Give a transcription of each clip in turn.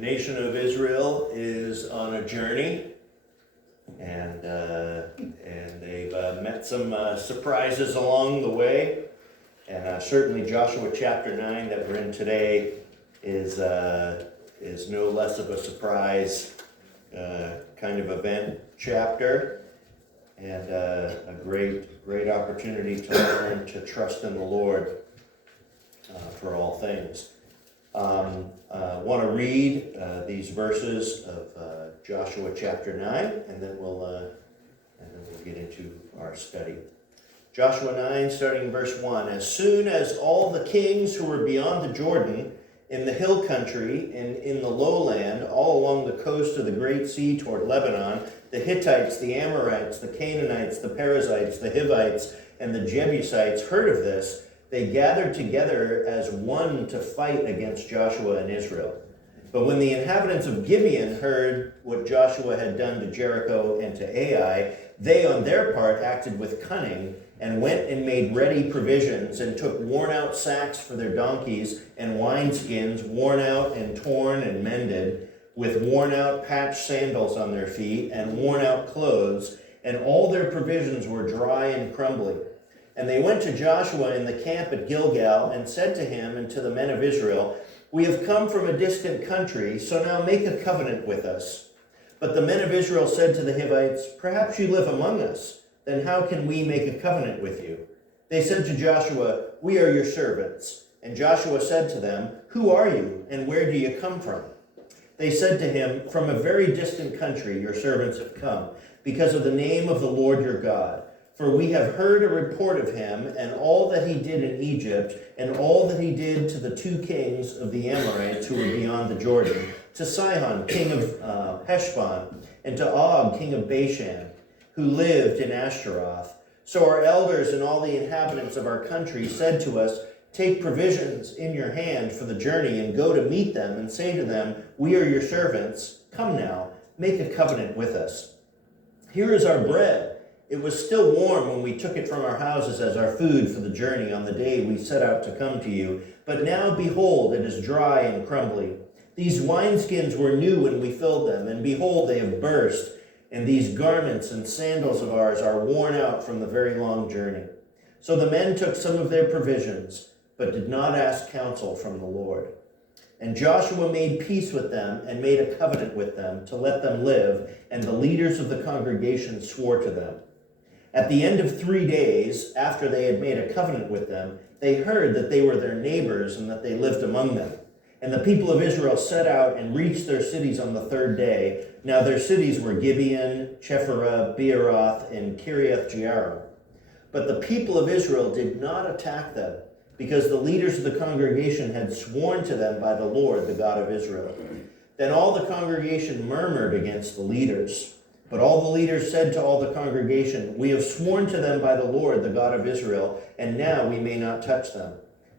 nation of Israel is on a journey, and they've met some surprises along the way. And certainly Joshua chapter 9 that we're in today is no less of a surprise kind of event chapter, and a great opportunity to learn to trust in the Lord for all things. Want to read these verses of Joshua chapter 9, and then we'll get into our study. Joshua 9, starting in verse 1. As soon as all the kings who were beyond the Jordan, in the hill country and in the lowland, all along the coast of the Great Sea toward Lebanon, the Hittites, the Amorites, the Canaanites, the Perizzites, the Hivites, and the Jebusites heard of this, they gathered together as one to fight against Joshua and Israel. But when the inhabitants of Gibeon heard what Joshua had done to Jericho and to Ai, they on their part acted with cunning and went and made ready provisions and took worn-out sacks for their donkeys and wineskins, worn out and torn and mended, with worn-out patched sandals on their feet and worn-out clothes, and all their provisions were dry and crumbly. And they went to Joshua in the camp at Gilgal and said to him and to the men of Israel, "We have come from a distant country, so now make a covenant with us." But the men of Israel said to the Hivites, "Perhaps you live among us. Then how can we make a covenant with you?" They said to Joshua, "We are your servants." And Joshua said to them, "Who are you, and where do you come from?" They said to him, "From a very distant country your servants have come, because of the name of the Lord your God. For we have heard a report of him, and all that he did in Egypt, and all that he did to the two kings of the Amorites who were beyond the Jordan, to Sihon, king of Heshbon, and to Og, king of Bashan, who lived in Ashtaroth. So our elders and all the inhabitants of our country said to us, 'Take provisions in your hand for the journey and go to meet them and say to them, "We are your servants. Come now, make a covenant with us. Here is our bread. It was still warm when we took it from our houses as our food for the journey on the day we set out to come to you. But now, behold, it is dry and crumbly. These wineskins were new when we filled them, and behold, they have burst. And these garments and sandals of ours are worn out from the very long journey." So the men took some of their provisions, but did not ask counsel from the Lord. And Joshua made peace with them and made a covenant with them to let them live, and the leaders of the congregation swore to them. At the end of 3 days, after they had made a covenant with them, they heard that they were their neighbors and that they lived among them. And the people of Israel set out and reached their cities on the 3rd day. Now their cities were Gibeon, Chephirah, Beeroth, and Kiriath Jearim. But the people of Israel did not attack them, because the leaders of the congregation had sworn to them by the Lord, the God of Israel. Then all the congregation murmured against the leaders. But all the leaders said to all the congregation, "We have sworn to them by the Lord, the God of Israel, and now we may not touch them.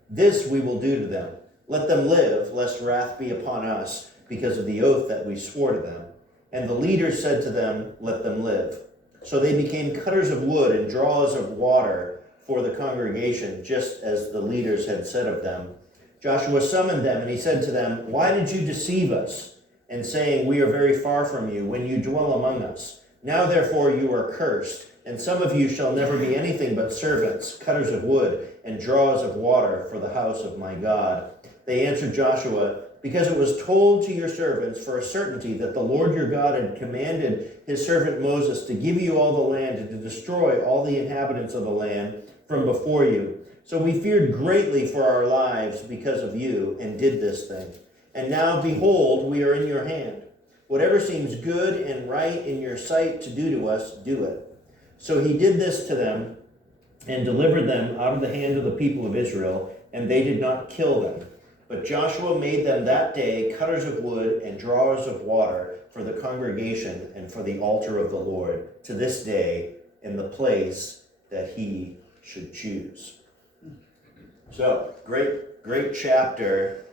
This we will do to them. Let them live, lest wrath be upon us, because of the oath that we swore to them." And the leaders said to them, "Let them live." So they became cutters of wood and drawers of water for the congregation, just as the leaders had said of them. Joshua summoned them, and he said to them, "Why did you deceive us, and saying, 'We are very far from you,' when you dwell among us? Now therefore you are cursed, and some of you shall never be anything but servants, cutters of wood, and drawers of water for the house of my God." They answered Joshua, "Because it was told to your servants for a certainty that the Lord your God had commanded his servant Moses to give you all the land and to destroy all the inhabitants of the land from before you. So we feared greatly for our lives because of you, and did this thing. And now, behold, we are in your hand. Whatever seems good and right in your sight to do to us, do it." So he did this to them and delivered them out of the hand of the people of Israel, and they did not kill them. But Joshua made them that day cutters of wood and drawers of water for the congregation and for the altar of the Lord, to this day, in the place that he should choose. So, great chapter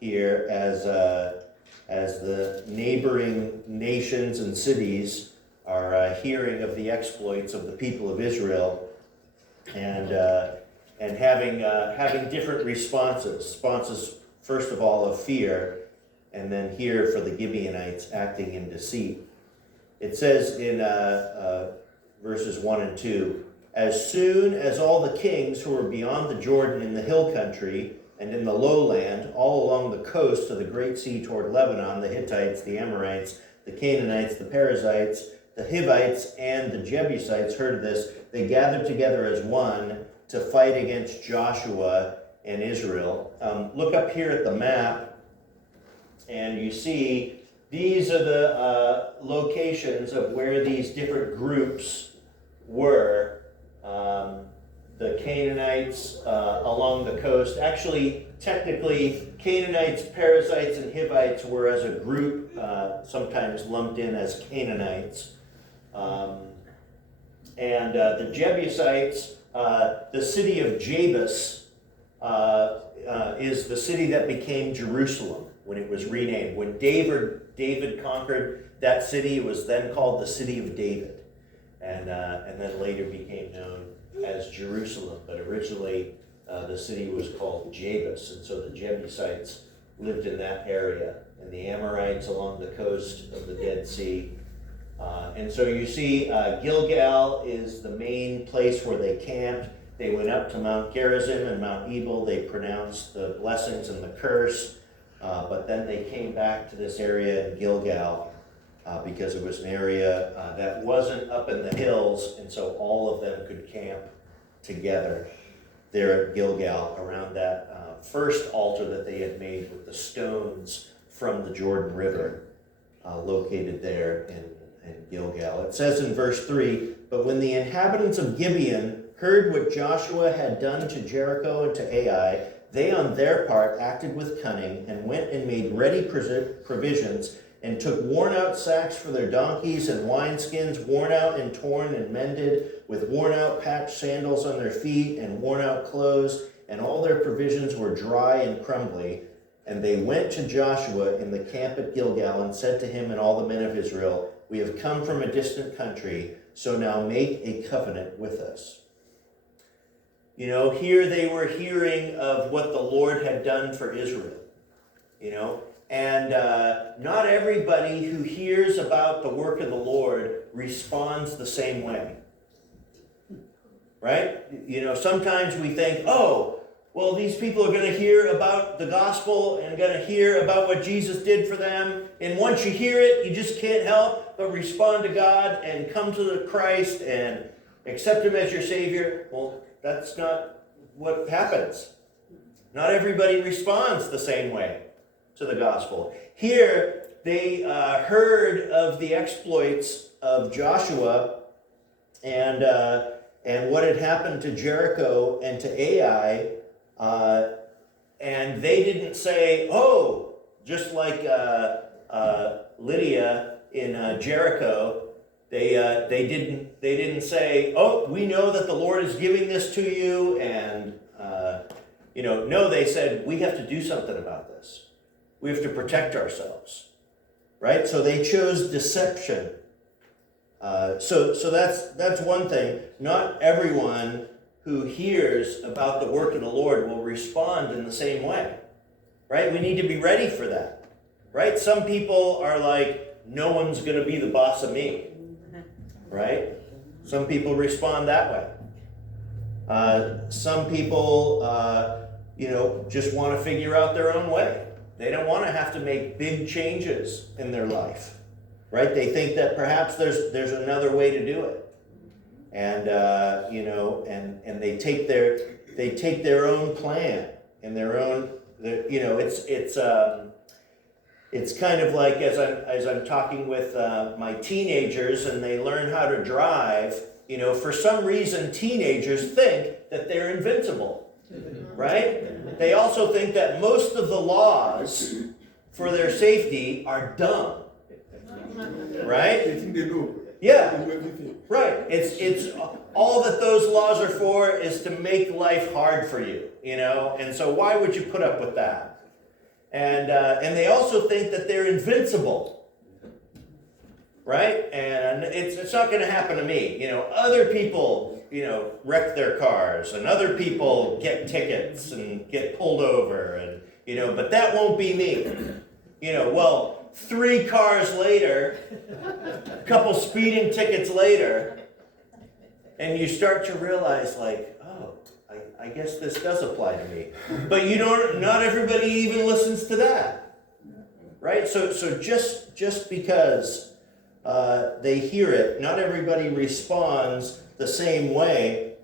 here as the neighboring nations and cities are hearing of the exploits of the people of Israel, and having different responses. Responses, first of all, of fear, and then here for the Gibeonites acting in deceit. It says in verses 1 and 2, as soon as all the kings who were beyond the Jordan in the hill country and in the lowland, all along the coast of the great sea toward Lebanon, the Hittites, the Amorites, the Canaanites, the Perizzites, the Hivites, and the Jebusites heard of this, they gathered together as one to fight against Joshua and Israel. Look up here at the map, and you see these are the locations of where these different groups were. The Canaanites along the coast. Actually, technically, Canaanites, Perizzites, and Hivites were as a group sometimes lumped in as Canaanites. And the Jebusites, the city of Jebus is the city that became Jerusalem when it was renamed. When David conquered that city, it was then called the City of David. And then later became known as Jerusalem. But originally, the city was called Jebus. And so the Jebusites lived in that area. And the Amorites along the coast of the Dead Sea. And so you see Gilgal is the main place where they camped. They went up to Mount Gerizim and Mount Ebal. They pronounced the blessings and the curse. But then they came back to this area in Gilgal because it was an area that wasn't up in the hills, and so all of them could camp together there at Gilgal around that first altar that they had made with the stones from the Jordan River located there in Gilgal. It says in verse 3, but when the inhabitants of Gibeon heard what Joshua had done to Jericho and to Ai, they on their part acted with cunning and went and made ready provisions and took worn-out sacks for their donkeys and wineskins, worn out and torn and mended, with worn-out patched sandals on their feet and worn-out clothes, and all their provisions were dry and crumbly. And they went to Joshua in the camp at Gilgal and said to him and all the men of Israel, we have come from a distant country, so now make a covenant with us. You know, here they were hearing of what the Lord had done for Israel, you know, and not everybody who hears about the work of the Lord responds the same way, right? You know, sometimes we think, oh, well, these people are going to hear about the gospel and going to hear about what Jesus did for them, and once you hear it, you just can't help but respond to God and come to the Christ and accept Him as your Savior. Well, that's not what happens. Not everybody responds the same way to the gospel. Here, they heard of the exploits of Joshua and what had happened to Jericho and to Ai, and they didn't say, oh, just like Lydia in Jericho, they didn't say, oh, we know that the Lord is giving this to you, and no, they said, we have to do something about this. We have to protect ourselves, right? So they chose deception. So that's one thing. Not everyone who hears about the work of the Lord will respond in the same way, right? We need to be ready for that, right? Some people are like, no one's going to be the boss of me. Right? Some people respond that way. Some people, just want to figure out their own way. They don't want to have to make big changes in their life, right? They think that perhaps there's another way to do it, and and they take their own plan and their own. It's kind of like as I'm talking with my teenagers and they learn how to drive, for some reason teenagers think that they're invincible, right? They also think that most of the laws for their safety are dumb, right? They think they know. Yeah, right. It's all that those laws are for is to make life hard for you, and so why would you put up with that? And they also think that they're invincible, right? And it's not going to happen to me. Other people, wreck their cars, and other people get tickets and get pulled over, and but that won't be me. Well, 3 cars later, a couple speeding tickets later, and you start to realize, like, oh, I guess this does apply to me. But not everybody even listens to that, right? So just because they hear it, not everybody responds the same way,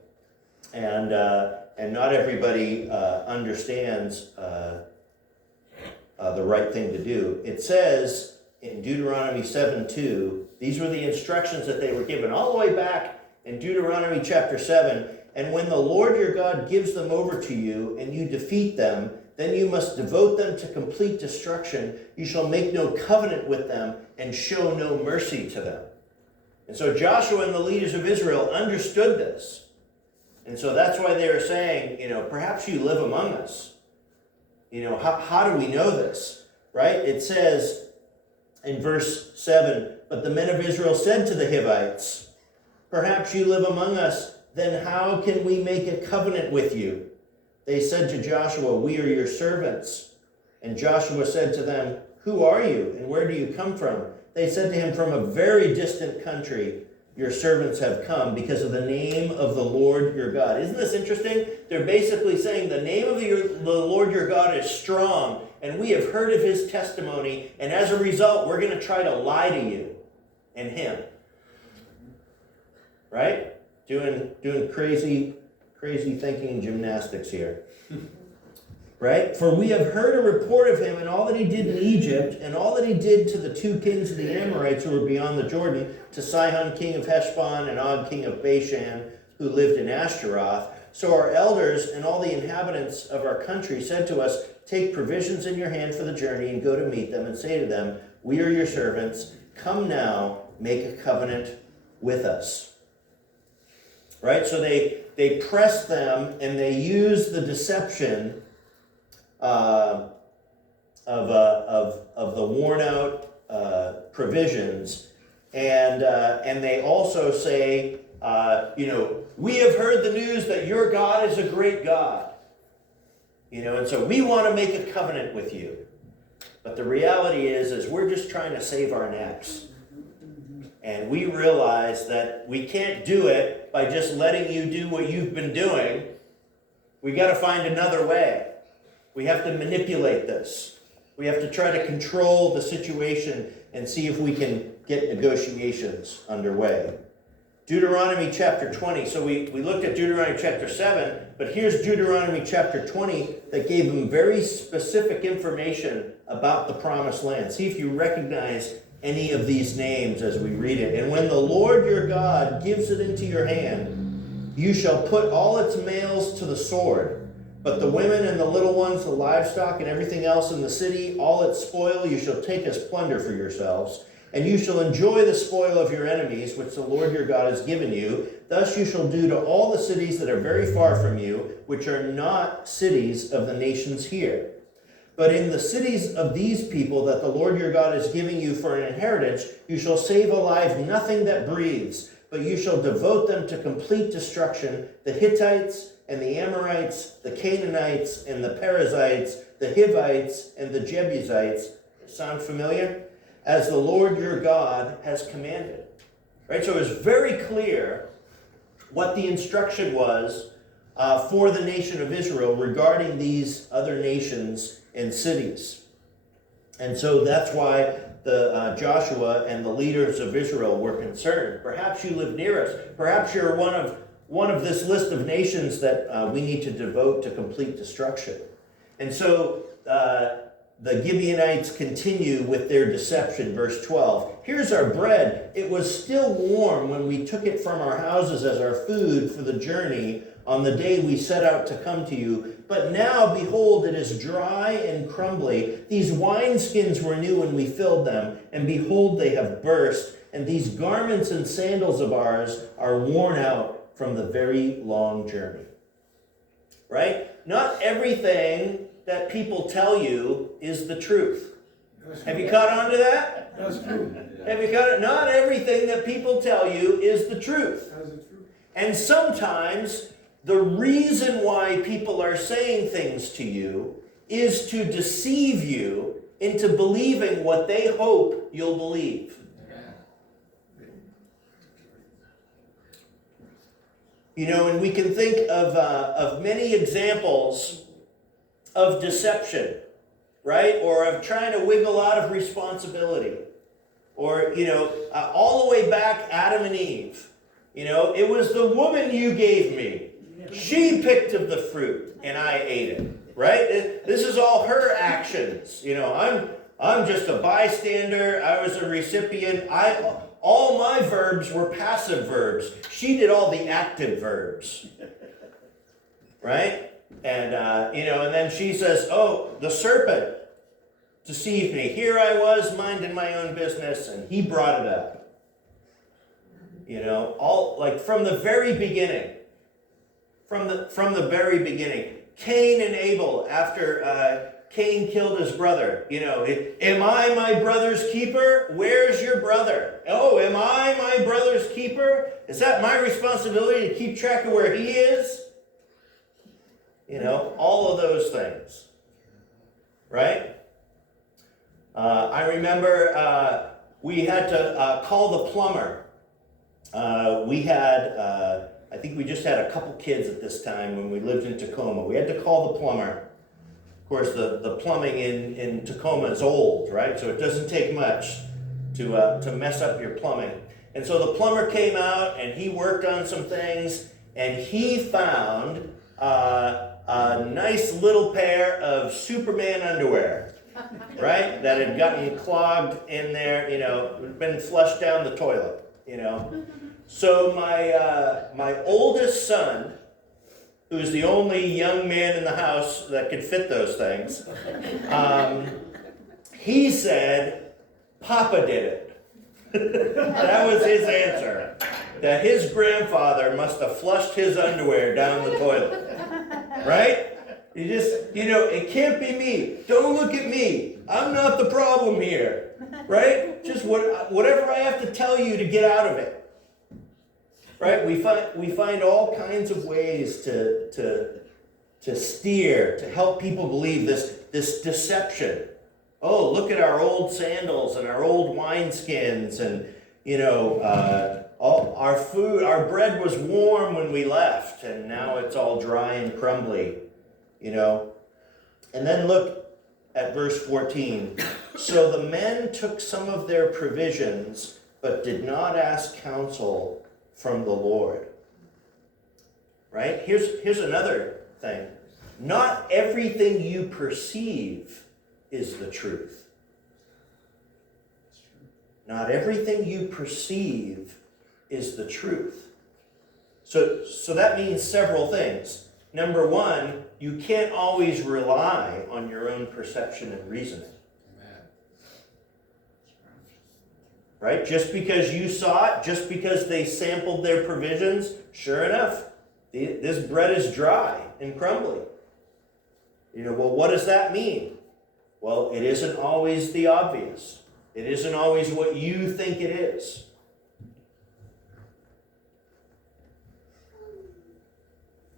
and not everybody understands the right thing to do. It says in Deuteronomy 7:2, these were the instructions that they were given all the way back in Deuteronomy chapter 7. And when the Lord your God gives them over to you and you defeat them, then you must devote them to complete destruction. You shall make no covenant with them and show no mercy to them. And so Joshua and the leaders of Israel understood this. And so that's why they were saying, perhaps you live among us. How do we know this? Right? It says in verse 7, but the men of Israel said to the Hivites, perhaps you live among us, then how can we make a covenant with you? They said to Joshua, we are your servants. And Joshua said to them, who are you and where do you come from? They said to him, from a very distant country your servants have come because of the name of the Lord your God. Isn't this interesting? They're basically saying the name of the Lord your God is strong, and we have heard of his testimony, and as a result, we're going to try to lie to you and him. Right? Doing crazy thinking gymnastics here. Right? For we have heard a report of him and all that he did in Egypt and all that he did to the 2 kings of the Amorites who were beyond the Jordan, to Sihon king of Heshbon and Og king of Bashan, who lived in Ashtaroth. So our elders and all the inhabitants of our country said to us, take provisions in your hand for the journey and go to meet them and say to them, we are your servants. Come now, make a covenant with us. Right? So they press them and they use the deception of the worn out provisions, and they also say, we have heard the news that your God is a great God, and so we want to make a covenant with you. But the reality is we're just trying to save our necks, and we realize that we can't do it by just letting you do what you've been doing. We got to find another way. We have to manipulate this. We have to try to control the situation and see if we can get negotiations underway. Deuteronomy chapter 20. So we looked at Deuteronomy chapter 7, but here's Deuteronomy chapter 20 that gave them very specific information about the promised land. See if you recognize any of these names as we read it. And when the Lord your God gives it into your hand, you shall put all its males to the sword. But the women and the little ones, the livestock and everything else in the city, all its spoil, you shall take as plunder for yourselves. And you shall enjoy the spoil of your enemies, which the Lord your God has given you. Thus you shall do to all the cities that are very far from you, which are not cities of the nations here. But in the cities of these people that the Lord your God is giving you for an inheritance, you shall save alive nothing that breathes, but you shall devote them to complete destruction, the Hittites and the Amorites, the Canaanites and the Perizzites, the Hivites and the Jebusites. Sound familiar? As the Lord your God has commanded. Right? So it was very clear what the instruction was for the nation of Israel regarding these other nations and cities. And so that's why Joshua and the leaders of Israel were concerned. Perhaps you live near us. Perhaps you're one of this list of nations that we need to devote to complete destruction. And so the Gibeonites continue with their deception. Verse 12. Here's our bread. It was still warm when we took it from our houses as our food for the journey on the day we set out to come to you. But now, behold, it is dry and crumbly. These wineskins were new when we filled them, and behold, they have burst. And these garments and sandals of ours are worn out from the very long journey. Right? Not everything that people tell you is the truth. Have you caught on to that? That's true. Have you caught it? Not everything that people tell you is the truth. That's the truth. And sometimes the reason why people are saying things to you is to deceive you into believing what they hope you'll believe. You know, and we can think of many examples of deception, right? Or of trying to wiggle out of responsibility. Or, you know, all the way back, Adam and Eve. You know, it was the woman you gave me. She picked of the fruit, and I ate it, right? This is all her actions. You know, I'm just a bystander. I was a recipient. All my verbs were passive verbs. She did all the active verbs, right? And, you know, and then she says, oh, the serpent deceived me. Here I was minding my own business, and he brought it up. You know, all like from the very beginning. From the very beginning. Cain and Abel, after Cain killed his brother. You know, am I my brother's keeper? Where's your brother? Oh, am I my brother's keeper? Is that my responsibility to keep track of where he is? You know, all of those things. Right? I remember we had to call the plumber. We had, I think we just had a couple kids at this time when we lived in Tacoma. We had to call the plumber. Of course, the plumbing in Tacoma is old, right? So it doesn't take much to mess up your plumbing. And so the plumber came out and he worked on some things, and he found a nice little pair of Superman underwear, right? That had gotten clogged in there, you know, been flushed down the toilet, you know. So my oldest son, who's the only young man in the house that could fit those things, he said, Papa did it. That was his answer. That his grandfather must have flushed his underwear down the toilet. Right? You know, it can't be me. Don't look at me. I'm not the problem here. Right? Just whatever I have to tell you to get out of it. Right? We find all kinds of ways to steer, to help people believe this deception. Oh, look at our old sandals and our old wineskins, and you know, all our food, our bread was warm when we left, and now it's all dry and crumbly. You know, and then look at verse 14. So the men took some of their provisions, but did not ask counsel from the Lord. Right? Here's another thing. Not everything you perceive is the truth. Not everything you perceive is the truth. So that means several things. Number one, you can't always rely on your own perception and reasoning. Right? Just because you saw it, just because they sampled their provisions, sure enough, this bread is dry and crumbly. You know, well, what does that mean? Well, it isn't always the obvious. It isn't always what you think it is.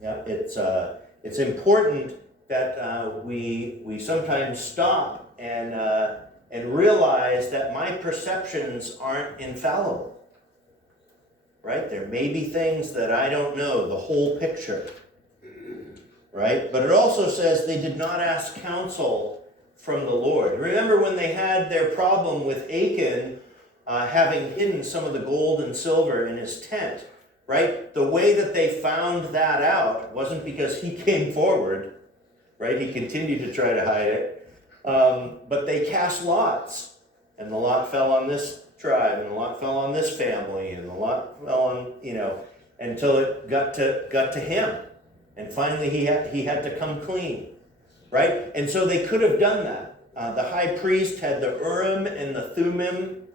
Yeah, it's important that we sometimes stop and realize that my perceptions aren't infallible. Right? There may be things that I don't know, the whole picture. Right? But it also says they did not ask counsel from the Lord. Remember when they had their problem with Achan having hidden some of the gold and silver in his tent, right? The way that they found that out wasn't because he came forward, right? He continued to try to hide it. But they cast lots, and the lot fell on this tribe, and the lot fell on this family, and the lot fell on, you know, until it got to him. And finally he had to come clean. Right? And so they could have done that. The high priest had the Urim and the Thummim,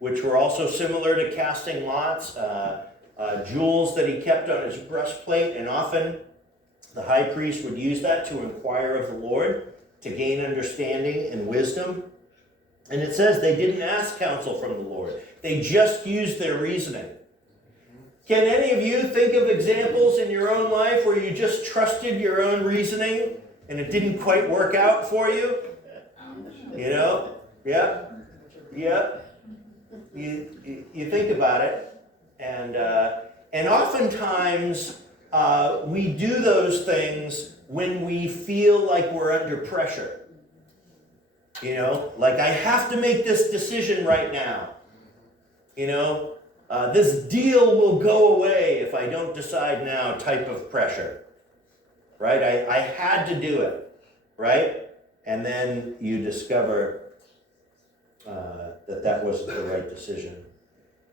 which were also similar to casting lots, jewels that he kept on his breastplate, and often the high priest would use that to inquire of the Lord, to gain understanding and wisdom. And it says they didn't ask counsel from the Lord. They just used their reasoning. Can any of you think of examples in your own life where you just trusted your own reasoning and it didn't quite work out for you? You know? Yep. Yep. You think about it, and oftentimes we do those things when we feel like we're under pressure. You know, like I have to make this decision right now. You know, this deal will go away if I don't decide now type of pressure. Right? I had to do it. Right? And then you discover that wasn't the right decision.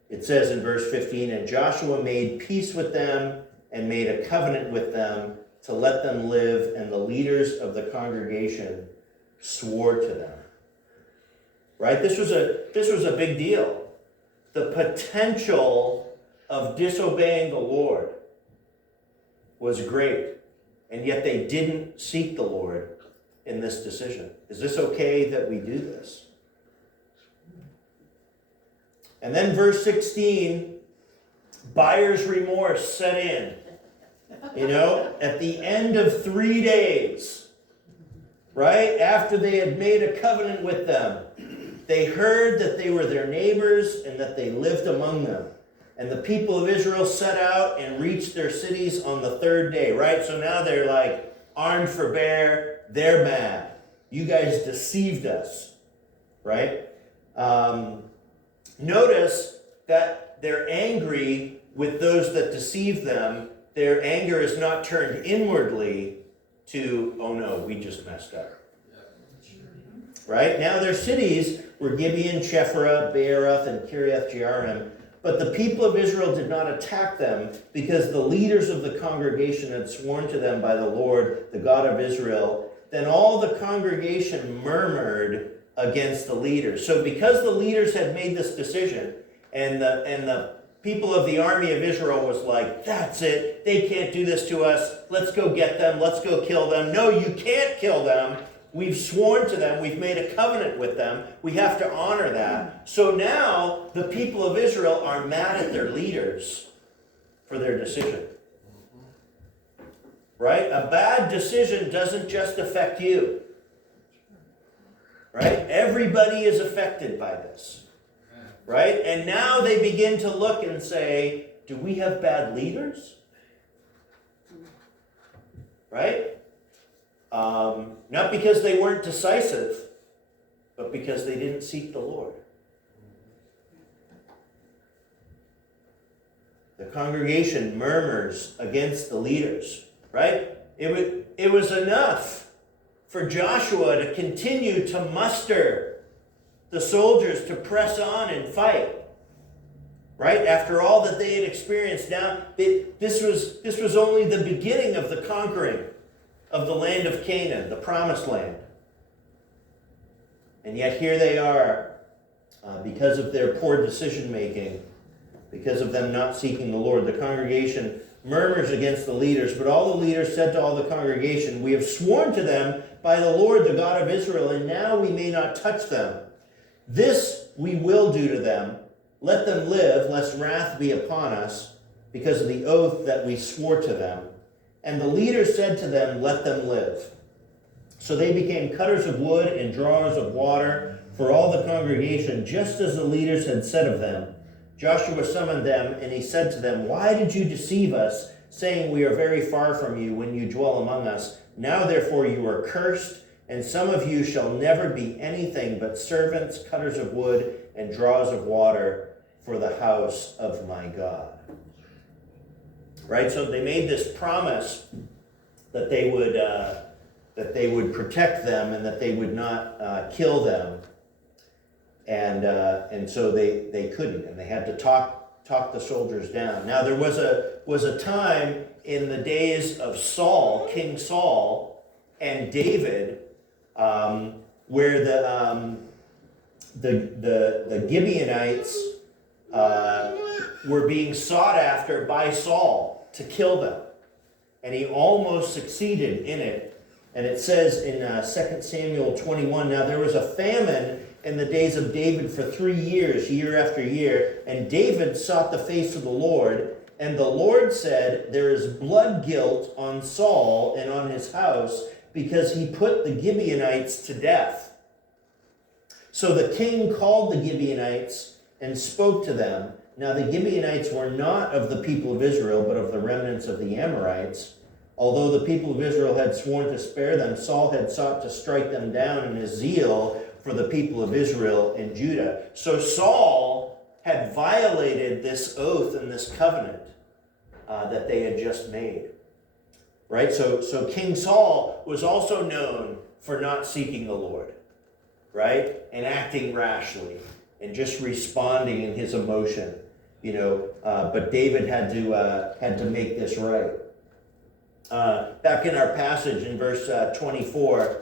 It says in verse 15, and Joshua made peace with them and made a covenant with them to let them live, and the leaders of the congregation swore to them. Right? This was a big deal. The potential of disobeying the Lord was great, and yet they didn't seek the Lord in this decision. Is this okay that we do this? And then verse 16, buyer's remorse set in. You know, at the end of 3 days, right, after they had made a covenant with them, they heard that they were their neighbors and that they lived among them. And the people of Israel set out and reached their cities on the 3rd day, right? So now they're like armed for bear. They're mad. You guys deceived us, right? Notice that they're angry with those that deceive them. Their anger is not turned inwardly to, oh no, we just messed up. Right? Now their cities were Gibeon, Chephirah, Beeroth, and Kiriath Jearim. But the people of Israel did not attack them because the leaders of the congregation had sworn to them by the Lord, the God of Israel. Then all the congregation murmured against the leaders. So because the leaders had made this decision, and the people of the army of Israel was like, that's it, they can't do this to us, let's go get them, let's go kill them. No, you can't kill them. We've sworn to them, we've made a covenant with them, we have to honor that. So now the people of Israel are mad at their leaders for their decision. Right? A bad decision doesn't just affect you. Right? Everybody is affected by this. Right? And now they begin to look and say, do we have bad leaders? Right? Not because they weren't decisive, but because they didn't seek the Lord. The congregation murmurs against the leaders. Right? It was enough for Joshua to continue to muster the soldiers to press on and fight. Right? After all that they had experienced, now this was only the beginning of the conquering of the land of Canaan, the promised land. And yet here they are, because of their poor decision making, because of them not seeking the Lord. The congregation murmurs against the leaders, but all the leaders said to all the congregation, we have sworn to them by the Lord, the God of Israel, and now we may not touch them. This we will do to them. Let them live, lest wrath be upon us, because of the oath that we swore to them. And the leaders said to them, let them live. So they became cutters of wood and drawers of water for all the congregation, just as the leaders had said of them. Joshua summoned them, and he said to them, why did you deceive us, saying we are very far from you when you dwell among us? Now therefore you are cursed, and some of you shall never be anything but servants, cutters of wood, and drawers of water for the house of my God. Right? So they made this promise that they would protect them and that they would not kill them. And so they couldn't, and they had to talk the soldiers down. Now there was a time in the days of Saul, King Saul, and David, where the Gibeonites were being sought after by Saul to kill them, and he almost succeeded in it. And it says in 2 Samuel 21, now there was a famine in the days of David for 3 years, year after year, and David sought the face of the Lord, and the Lord said, there is blood guilt on Saul and on his house, because he put the Gibeonites to death. So the king called the Gibeonites and spoke to them. Now the Gibeonites were not of the people of Israel, but of the remnants of the Amorites. Although the people of Israel had sworn to spare them, Saul had sought to strike them down in his zeal for the people of Israel and Judah. So Saul had violated this oath and this covenant that they had just made. Right? So King Saul was also known for not seeking the Lord. Right? And acting rashly and just responding in his emotion. But David had to make this right. Back in our passage in verse 24,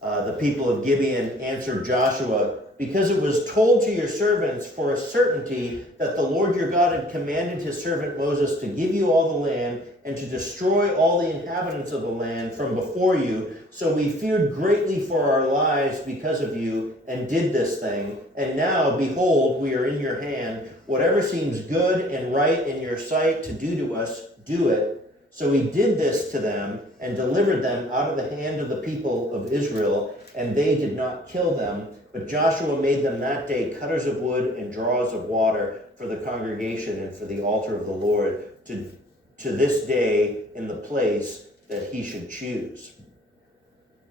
the people of Gibeon answered Joshua, "Because it was told to your servants for a certainty that the Lord your God had commanded his servant Moses to give you all the land and to destroy all the inhabitants of the land from before you. So we feared greatly for our lives because of you and did this thing. And now, behold, we are in your hand. Whatever seems good and right in your sight to do to us, do it." So he did this to them and delivered them out of the hand of the people of Israel, and they did not kill them. But Joshua made them that day cutters of wood and drawers of water for the congregation and for the altar of the Lord to this day in the place that he should choose.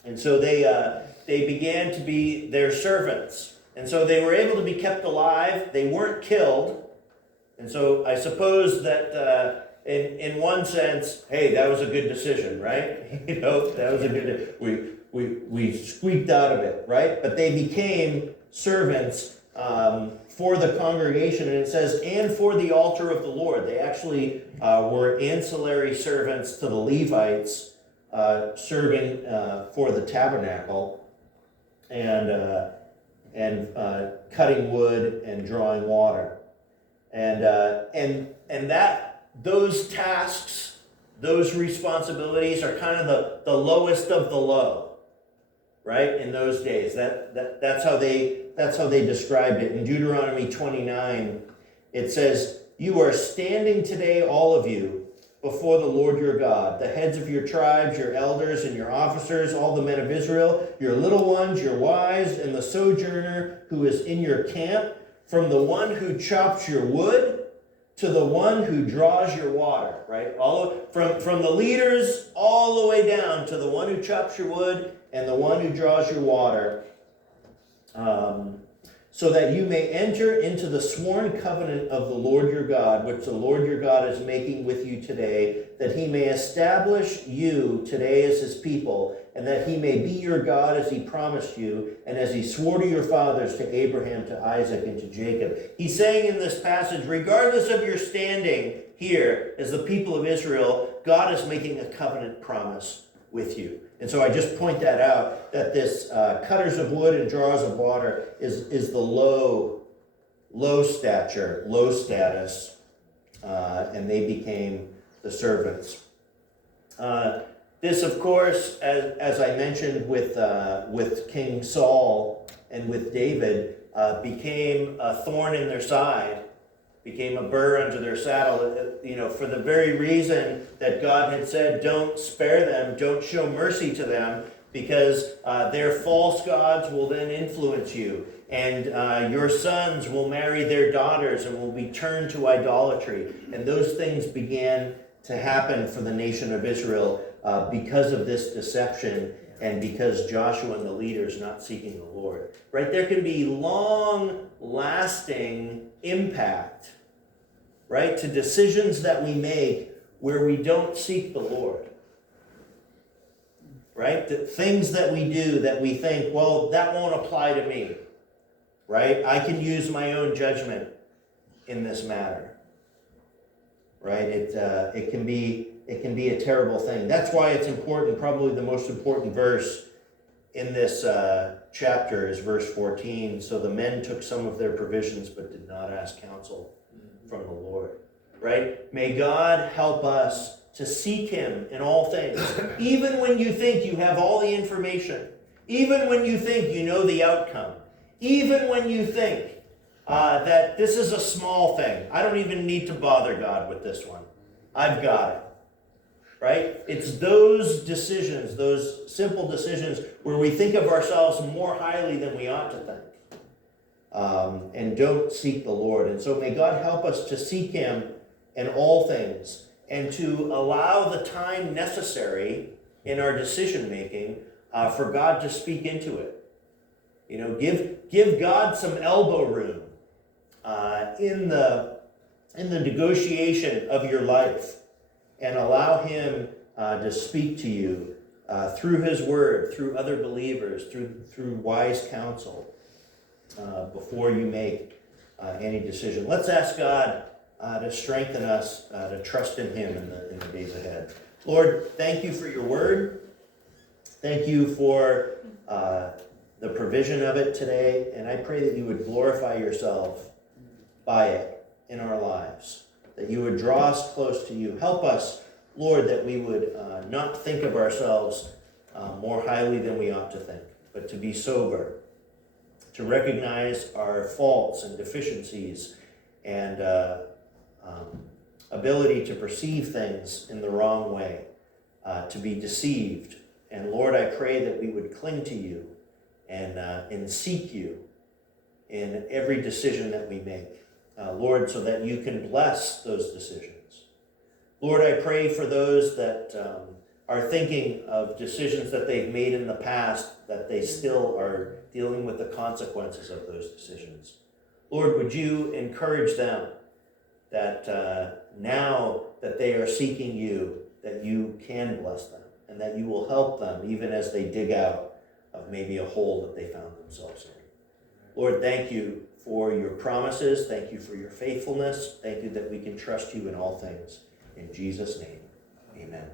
And so they began to be their servants. And so they were able to be kept alive. They weren't killed. And so I suppose that in one sense, hey, that was a good decision, right? That was a good, we squeaked out of it, right? But they became servants for the congregation, and it says, and for the altar of the Lord. They actually were ancillary servants to the Levites, serving for the tabernacle, and cutting wood and drawing water, and that those tasks, those responsibilities are kind of the lowest of the low, right? In those days, that's how they described it. In Deuteronomy 29, it says, "You are standing today, all of you, before the Lord your God, the heads of your tribes, your elders and your officers, all the men of Israel, your little ones, your wives, and the sojourner who is in your camp, from the one who chops your wood to the one who draws your water," right? From the leaders all the way down to the one who chops your wood and the one who draws your water, so that you may enter into the sworn covenant of the Lord your God, which the Lord your God is making with you today, that he may establish you today as his people, and that he may be your God as he promised you, and as he swore to your fathers, to Abraham, to Isaac, and to Jacob. He's saying in this passage, regardless of your standing here as the people of Israel, God is making a covenant promise with you. And so I just point that out, that this cutters of wood and drawers of water is the low stature, low status, and they became the servants. This, of course, as I mentioned with King Saul and with David, became a thorn in their side, became a burr under their saddle, for the very reason that God had said, don't spare them, don't show mercy to them, because their false gods will then influence you, and your sons will marry their daughters and will be turned to idolatry. And those things began to happen for the nation of Israel because of this deception and because Joshua and the leaders not seeking the Lord. Right? There can be long-lasting impact, right, to decisions that we make where we don't seek the Lord. Right? The things that we do that we think, well, that won't apply to me. Right? I can use my own judgment in this matter. Right? It can be a terrible thing. That's why it's important, probably the most important verse in this chapter is verse 14. So the men took some of their provisions but did not ask counsel from the Lord. Right? May God help us to seek him in all things. Even when you think you have all the information. Even when you think you know the outcome. Even when you think that this is a small thing. I don't even need to bother God with this one. I've got it. Right? It's those decisions, those simple decisions where we think of ourselves more highly than we ought to think. and don't seek the Lord. And so may God help us to seek him in all things and to allow the time necessary in our decision making for God to speak into it. You know, give God some elbow room in the negotiation of your life, and allow him to speak to you through his word, through other believers, through wise counsel before you make any decision. Let's ask God to strengthen us to trust in him in the days ahead. Lord, thank you for your word. Thank you for the provision of it today, and I pray that you would glorify yourself by it in our lives, that you would draw us close to you. Help us, Lord, that we would not think of ourselves more highly than we ought to think, but to be sober, to recognize our faults and deficiencies and ability to perceive things in the wrong way, to be deceived. And Lord, I pray that we would cling to you and seek you in every decision that we make, Lord, so that you can bless those decisions. Lord, I pray for those that are thinking of decisions that they've made in the past, that they still are dealing with the consequences of those decisions. Lord, would you encourage them that now that they are seeking you, that you can bless them, and that you will help them even as they dig out of maybe a hole that they found themselves in. Lord, thank you for your promises. Thank you for your faithfulness. Thank you that we can trust you in all things. In Jesus' name, amen.